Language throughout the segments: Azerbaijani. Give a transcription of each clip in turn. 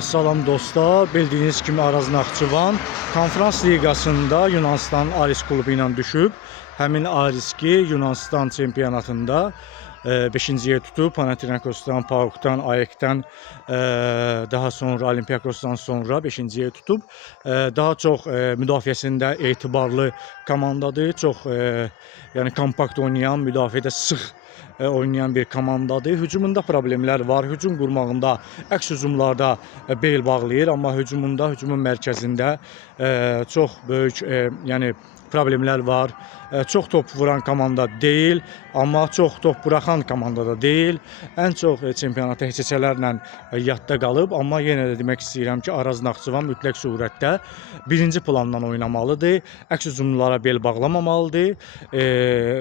Salam dostlar, bildiğiniz kimi Araz Naxçıvan Konferans Liqasında Yunanistan Aris klubu ilə düşüb. Həmin Aris ki Yunanistan çempionatında 5-ci yer tutub. Panathinaikos'tan, PAOK'tan, AEK'ten daha sonra Olympiakos'tan sonra 5-ci yer tutub. Daha çox müdafiəsində etibarlı komandadır. Çox yəni kompakt oynayan, müdafiədə sıx oynayan bir komandadır. Hücumunda problemlər var. Hücum qurmağında, əks hücumlarda bel bağlayır, amma hücumun mərkəzində çox böyük yəni problemlər var. Çox top vuran komanda deyil, amma çox top buraxan komanda da deyil. Ən çox çempionata heçələrlə yadda qalıb, amma yenə də demək istəyirəm ki, Araz Naxçıvan mütləq surətdə birinci plandan oynamalıdır. Əks hücumlara bel bağlamamalıdır.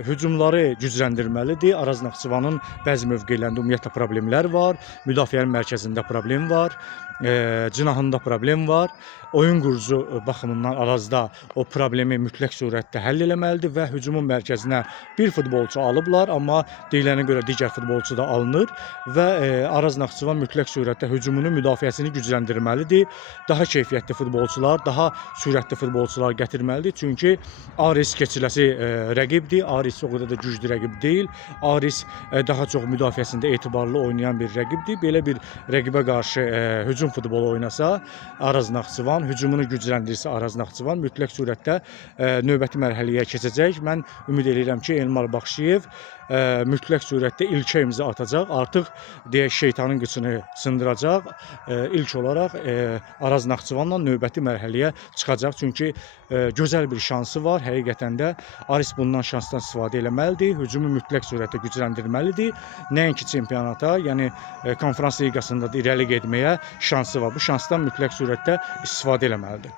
Hücumları gücləndirməlidir. Araz Naxçıvanın bəzi mövqelərində ümumiyyətlə problemlər var. Müdafiənin mərkəzində problem var. Cinahında problem var. Oyun qurucu baxımından Arazda o problemi mütləq surətdə həll eləməlidir və hücumun mərkəzinə bir futbolçu alıblar, amma deyilənə görə digər futbolçu da alınır və Araz Naxçıvan mütləq surətdə hücumunu, müdafiəsini gücləndirməlidir. Daha keyfiyyətli futbolçular, daha sürətli futbolçular gətirməlidir. Çünki Aris keçiləsi rəqibdir. Aris o qədər də güclü rəqib deyil. Aris daha çox müdafiəsində etibarlı oynayan bir rəqibdir. Belə bir rəqibə qarşı hücum futbolu oynasa Araz Naxçıvan, hücumunu gücləndirsə Araz Naxçıvan mütləq surətdə növbəti mərhələyə keçəcək. Mən ümid edirəm ki, Elmar Baxşiyev mütləq surətdə ilkə imza atacaq. Artıq deyək şeytanın qıçını sındıracaq. İlk olaraq Araz Naxçıvanla növbəti mərhələyə çıxacaq. Çünki gözəl bir şansı var. Həqiqətən də Aris bundan şansdan istifadə etməlidir. Hücumu mütləq surətdə gücləndirməlidir. Nəinki çempionata, yəni konferans liqasında da irəli getməyə şansı var. Bu şansdan mütləq surətdə istifadə etməlidir.